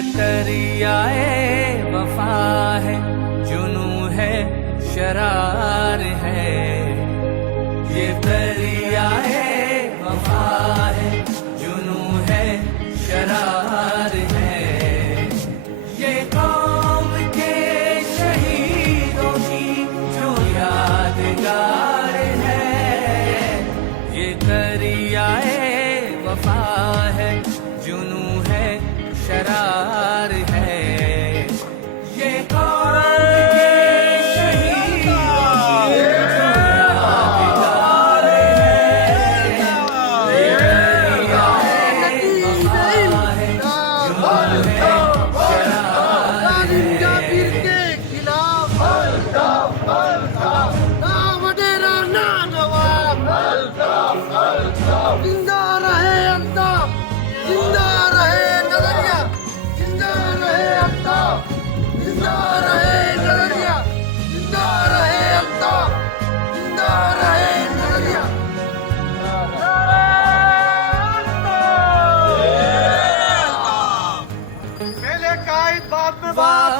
दरियाए वफा है, जुनू है, शरार है। ये दरियाए वफा है, जुनू है, शरार है। ये कौम के शहीदों की जो यादगार है। ये दरियाए वफा है, जुनू है, शरार है। ये कौम के शहीदों की जो यादगार है। ये दरियाए वफा है, जुनू है, शरार जाबिर के खिलाफ ना वडेरा ना नवाब, जिंदा रहे अल्ताफ, जिंदा रहे नजरिया, जिंदा रहे अल्ताफ, जिंदा रहे नजरिया, जिंदा रहे अल्ताफ, जिंदा रहे नजरिया। पहले कायद बाद में बाप,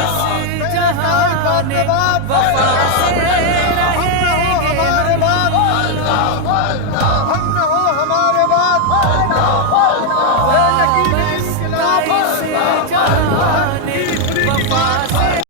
इस जहां ने वफा